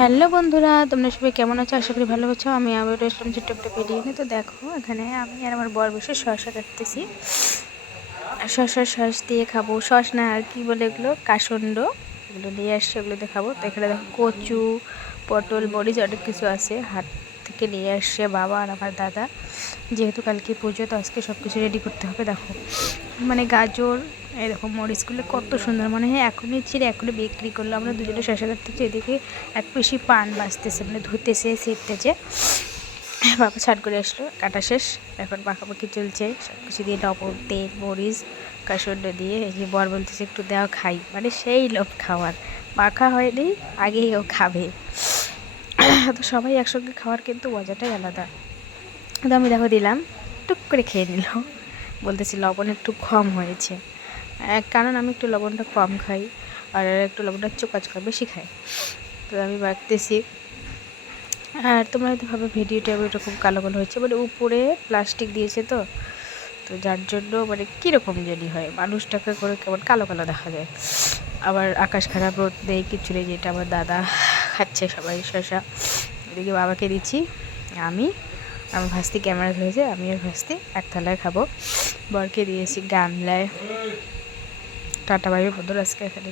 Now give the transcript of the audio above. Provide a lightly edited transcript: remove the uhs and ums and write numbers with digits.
Hello বন্ধুরা, তোমরা সবাই কেমন আছো? আশা করি ভালো আছো। আমি আবার আসলাম ছোট্ট একটা ভিডিও নিয়ে। তো দেখো, এখানে আমি আর আমার বর বসে শসা কাটতেছি। শস দিয়ে খাবো। শস না, আর কি বলে এগুলো, কাসন্ড, এগুলো নিয়ে আসছে, ওগুলো দিয়ে খাবো। তো এখানে দেখো কচু, পটল, মরিচ, অনেক কিছু আছে। হাট থেকে নিয়ে আসছে বাবা আর আমার দাদা। যেহেতু কালকে পুজো, তো আজকে সব কিছু রেডি করতে হবে। দেখো, মানে গাজর, এরকম মরিচগুলো কত সুন্দর, মনে হয় এখনই ছিঁড়ে এখনই বিক্রি করলো। আমরা দুজনে শসা কাটতেছি, এদিকে এক পেশি পান বাঁচতেছে, মানে ধুতেছে, ছিঁড়তেছে। বাবা ছাড় করে আসলো, কাটা শেষ, এখন পাখাপাখি চলছে। সব কিছু দিয়ে লবণ, তেল, মরিচ, কাসুন্ড দিয়ে, এই যে বর বলতেছে একটু দেওয়া খাই, মানে সেই লোভ খাওয়ার। মাখা হয়নি, আগেই ও খাবে। তো সবাই একসঙ্গে খাওয়ার কিন্তু মজাটাই আলাদা। তো আমি দেখো দিলাম, টুক করে খেয়ে নিল। বলতেছি লবণ একটু কম হয়েছে, কারণ আমি একটু লবণটা কম খাই, আর একটু লবণটা চোকা চোকা বেশি খাই। তো আমি বাড়তেছি। আর তোমরা হয়তো ভাবে ভিডিওটা এরকম কালো কালো হচ্ছে, মানে উপরে প্লাস্টিক দিয়েছে, তো তো যার জন্য মানে কীরকম জানি হয়, মানুষটাকে করে কেমন কালো কালো দেখা যায়। আবার আকাশ খারাপ, রোদ নেই, কিছু নেই। যেটা আমার দাদা খাচ্ছে সবাই শসা, এদিকে বাবাকে দিচ্ছি। আমি, আমার ভাস্তি ক্যামেরা ধরেছে, আমি আর ভাস্তি এক থালায় খাবো। বরকে দিয়েছি গামলায়। টাটা, বাইবে বন্ধুরা, আজকে এখানে।